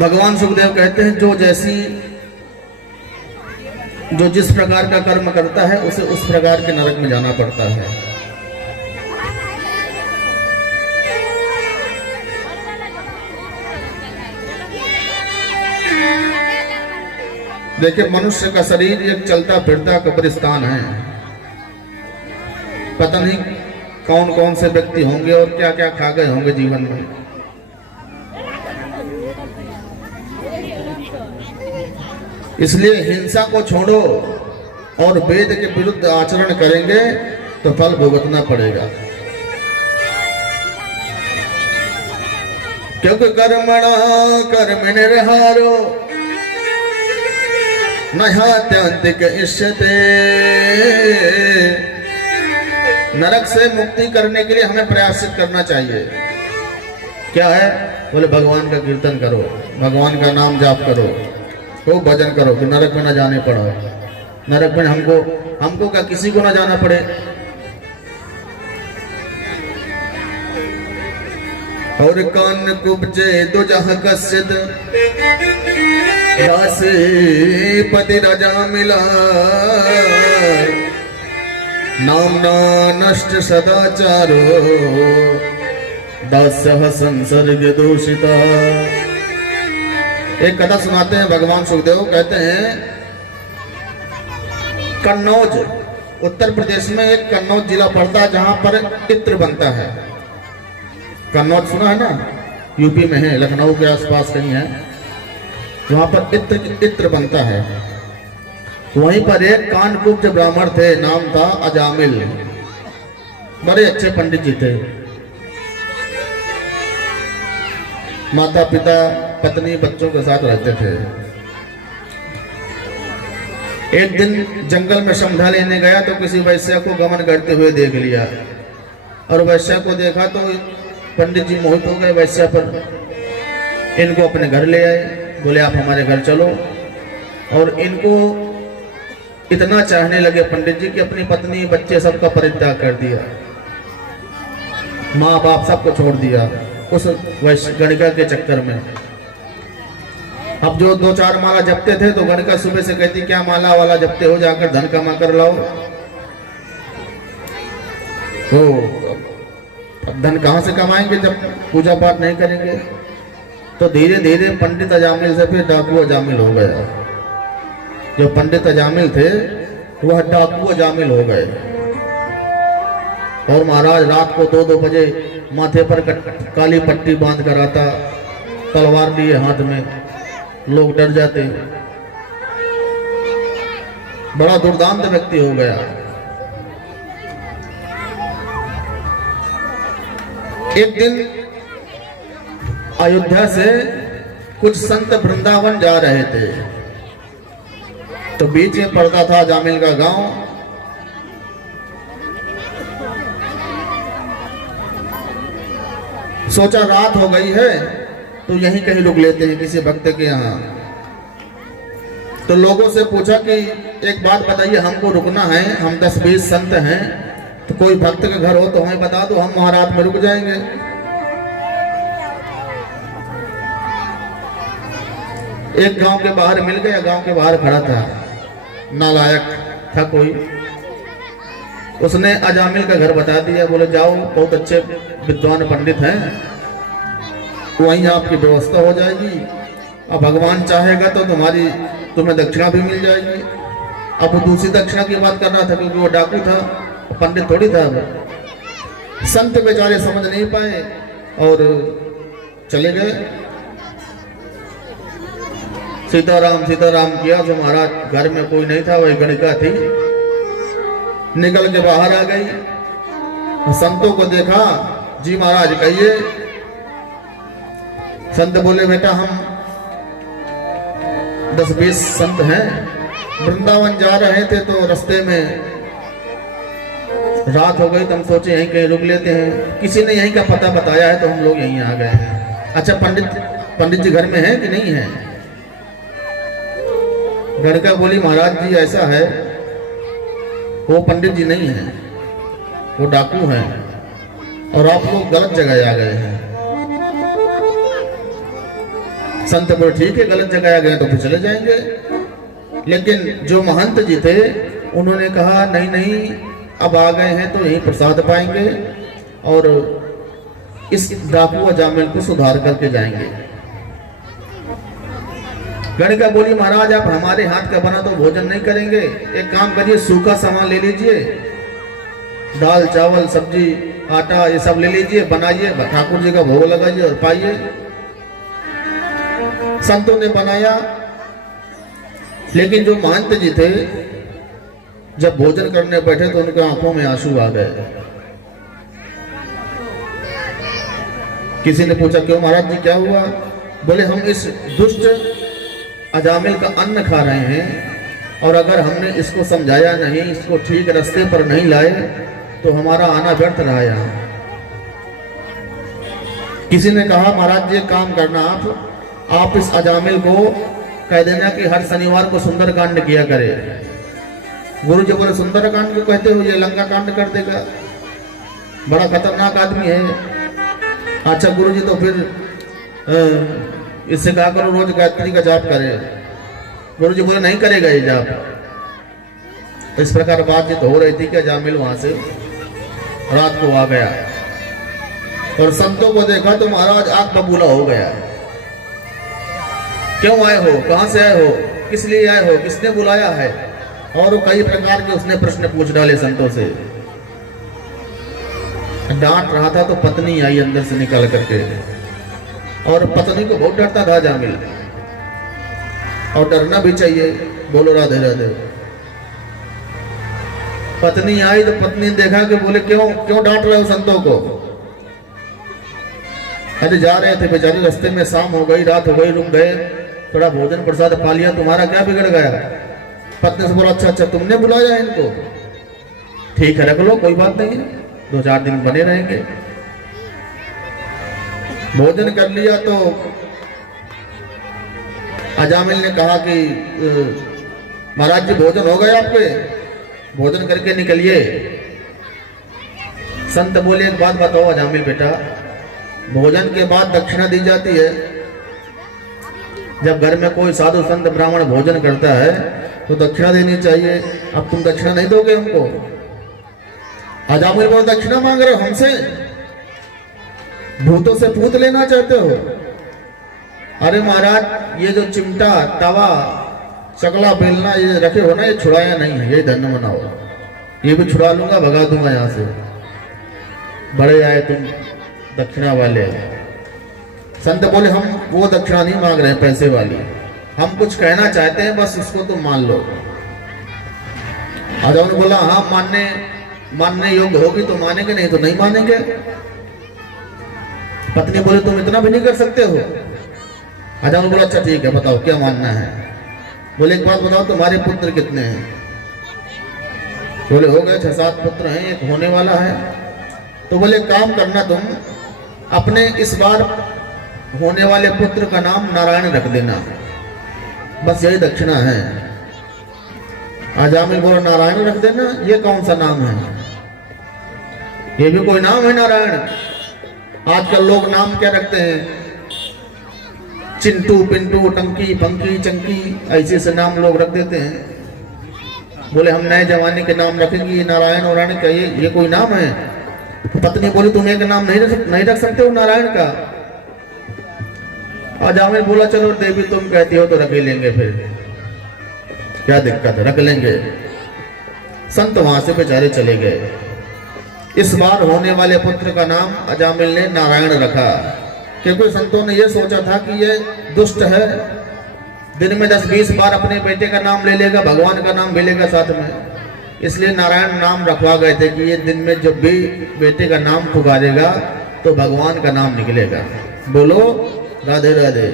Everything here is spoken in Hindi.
भगवान सुखदेव कहते हैं जो जिस प्रकार का कर्म करता है उसे उस प्रकार के नरक में जाना पड़ता है। देखिए, मनुष्य का शरीर एक चलता फिरता कब्रिस्तान है। पता नहीं कौन कौन से व्यक्ति होंगे और क्या क्या खा गए होंगे जीवन में। इसलिए हिंसा को छोड़ो और वेद के विरुद्ध आचरण करेंगे तो फल भुगतना पड़ेगा। क्योंकि कर्मणा कर्मणिर्हारो नहात्यंतिक इष्यते। नरक से मुक्ति करने के लिए हमें प्रयासित करना चाहिए। क्या है? बोले भगवान का कीर्तन करो, भगवान का नाम जाप करो, तो भजन करो कि नरक में ना जाने पड़ो। नरक में हमको क्या किसी को ना जाना पड़े। और कान कुब्जे दुजह कसिद रासे पति राजा मिला। नामना नष्ट सदाचारो दास्यः संसर्ग दूषिता। एक कथा सुनाते हैं भगवान सुखदेव। कहते हैं कन्नौज, उत्तर प्रदेश में एक कन्नौज जिला पड़ता है जहां पर इत्र बनता है। कन्नौज सुना है ना, यूपी में है, लखनऊ के आसपास कहीं है, वहां पर इत्र बनता है। वहीं पर एक कानकुब्ज ब्राह्मण थे, नाम था अजामिल। बड़े अच्छे पंडित जी थे। माता पिता पत्नी बच्चों के साथ रहते थे। एक दिन जंगल में समझा लेने गया तो किसी वैश्या को गमन करते हुए देख लिया। और वैश्या को देखा तो पंडित जी मोहित हो गए वैश्या पर। इनको अपने घर ले आए, बोले आप हमारे घर चलो। और इनको इतना चाहने लगे पंडित जी कि अपनी पत्नी बच्चे सबका परित्याग कर दिया, माँ बाप सबको छोड़ दिया उस वैश्य गणिका के चक्कर में। अब जो 2-4 माला जपते थे तो गणिका सुबह से कहती क्या माला वाला जपते हो, जाकर धन कमा कर लाओ। तो धन कहाँ से कमाएंगे जब पूजा पाठ नहीं करेंगे। तो धीरे धीरे पंडित अजामिल से फिर डाकू अजामिल हो गया। जो पंडित अजामिल थे वह डाकू अजामिल हो गए। और महाराज रात को 2-2 बजे माथे पर काली पट्टी बांध कर आता, तलवार लिए हाथ में। लोग डर जाते। बड़ा दुर्दांत व्यक्ति हो गया। एक दिन अयोध्या से कुछ संत वृंदावन जा रहे थे, तो बीच में पड़ता था जामिल का गांव। सोचा रात हो गई है तो यहीं कहीं रुक लेते हैं किसी भक्त के यहाँ। तो लोगों से पूछा कि एक बात बताइए, हमको रुकना है, हम 10-20 संत हैं, तो कोई भक्त का घर हो तो हमें बता दो, हम वहां रात में रुक जाएंगे। एक गांव के बाहर मिल गया, गांव के बाहर खड़ा था, नालायक था कोई। उसने अजामिल का घर बता दिया। बोले जाओ, बहुत अच्छे विद्वान पंडित हैं, वहीं आपकी व्यवस्था हो जाएगी। अब भगवान चाहेगा तो तुम्हें दक्षिणा भी मिल जाएगी। अब वो दूसरी दक्षिणा की बात कर रहा था क्योंकि वो डाकू था, पंडित थोड़ी था। संत बेचारे समझ नहीं पाए और चले गए। सीताराम सीताराम किया तो महाराज घर में कोई नहीं था, वही गणिका थी। निकल के बाहर आ गई, संतों को देखा। जी महाराज कहिए। संत बोले बेटा हम 10-20 संत हैं, वृंदावन जा रहे थे तो रास्ते में रात हो गई तो हम सोचे यहीं कहीं रुक लेते हैं। किसी ने यहीं का पता बताया है तो हम लोग यहीं आ गए हैं। अच्छा पंडित जी घर में हैं कि नहीं है? गणिका बोली महाराज जी ऐसा है, वो पंडित जी नहीं है, वो डाकू हैं और आप लोग गलत जगह आ गए हैं। संत बोले ठीक है, गलत जगह आ गए तो फिर चले जाएंगे। लेकिन जो महंत जी थे उन्होंने कहा नहीं नहीं, अब आ गए हैं तो यही प्रसाद पाएंगे और इस डाकू अजामिल को सुधार करके जाएंगे। गणिका बोली महाराज आप हमारे हाथ का बना तो भोजन नहीं करेंगे, एक काम करिए सूखा सामान ले लीजिए, दाल चावल सब्जी आटा ये सब ले लीजिए, बनाइए, ठाकुर जी का भोग लगाइए और पाइए। संतों ने बनाया, लेकिन जो महंत जी थे जब भोजन करने बैठे तो उनके आंखों में आंसू आ गए। किसी ने पूछा क्यों महाराज जी क्या हुआ? बोले हम इस दुष्ट अजामिल का अन्न खा रहे हैं और अगर हमने इसको समझाया नहीं, इसको ठीक रास्ते पर नहीं लाए तो हमारा आना व्यर्थ रहा यहाँ। किसी ने कहा महाराज जी काम करना, आप इस अजामिल को कह देना कि हर शनिवार को सुंदरकांड किया करे। गुरु जी बोले सुंदरकांड क्यों कहते हो, ये लंका कांड कर देगा, बड़ा खतरनाक आदमी है। अच्छा गुरु जी तो फिर इससे कहा करो रोज गायत्री का जाप करे। गुरु जी बोले नहीं करेगा ये जाप। तो इस प्रकार बातचीत हो रही थी कि अजामिल वहां से रात को आ गया और संतों को देखा तो महाराज आग बबूला हो गया। क्यों आए हो, कहां से आए हो, किस लिए आए हो, किसने बुलाया है, और कई प्रकार के उसने प्रश्न पूछ डाले संतों से। डांट रहा था तो पत्नी आई अंदर से निकल करके, और पत्नी को बहुत डरता था अजामिल, और डरना भी चाहिए। बोलो राधे राधे। पत्नी आई तो पत्नी ने देखा कि बोले क्यों क्यों डांट रहे हो संतों को? अरे जा रहे थे बेचारे, रास्ते में शाम हो गई, रात हो गई, रुक गए, थोड़ा भोजन प्रसाद पा लिया, तुम्हारा क्या बिगड़ गया? पत्नी से बोला अच्छा अच्छा तुमने बुलाया इनको, ठीक है रख लो कोई बात नहीं, 2-4 दिन बने रहेंगे। भोजन कर लिया तो अजामिल ने कहा कि महाराज जी भोजन हो गए आपके, भोजन करके निकलिए। संत बोले एक बात बताओ अजामिल बेटा, भोजन के बाद दक्षिणा दी जाती है। जब घर में कोई साधु संत ब्राह्मण भोजन करता है तो दक्षिणा देनी चाहिए, अब तुम दक्षिणा नहीं दोगे हमको? अजामिल बोले दक्षिणा मांग रहे हो हमसे, भूतों से पूत लेना चाहते हो? अरे महाराज ये जो चिमटा तवा चकला बेलना ये रखे हो ना, ये छुड़ाया नहीं है, ये धन्य मनाओ, ये भी छुड़ा लूंगा, भगा दूंगा यहाँ से, बड़े आए तुम दक्षिणा वाले। संत बोले हम वो दक्षिणा नहीं मांग रहे हैं पैसे वाली, हम कुछ कहना चाहते हैं, बस इसको तुम मान लो। अजामिल ने बोला हाँ मानने योग्य होगी तो मानेंगे, नहीं तो नहीं मानेंगे। पत्नी बोले तुम इतना भी नहीं कर सकते हो? अजामिल बोला अच्छा ठीक है बताओ क्या मानना है। बोले एक बात बताओ तुम्हारे पुत्र कितने हैं? बोले हो गए 6-7 पुत्र हैं, एक होने वाला है। तो बोले काम करना तुम अपने इस बार होने वाले पुत्र का नाम नारायण रख देना, बस यही दक्षिणा है। अजामिल बोला नारायण रख देना, ये कौन सा नाम है? ये भी कोई नाम है नारायण? आजकल लोग नाम क्या रखते हैं, चिंटू पिंटू टंकी पंकी चंकी ऐसे से नाम लोग रख देते हैं। बोले हम नए जमाने के नाम रखेंगे, ये नारायण और का ये कोई नाम है? पत्नी बोली तुम एक नाम नहीं रख सकते हो नारायण का? अजामिल बोला चलो देवी तुम कहती हो तो रख ही लेंगे, फिर क्या दिक्कत है, रख लेंगे। संत वहां से बेचारे चले गए। इस बार होने वाले पुत्र का नाम अजामिल ने नारायण रखा, क्योंकि संतों ने यह सोचा था कि ये दुष्ट है, दिन में 10-20 बार अपने बेटे का नाम ले लेगा, भगवान का नाम भी लेगा साथ में, इसलिए नारायण नाम रखवा गए थे कि ये दिन में जब भी बेटे का नाम पुकारेगा तो भगवान का नाम निकलेगा। बोलो राधे राधे।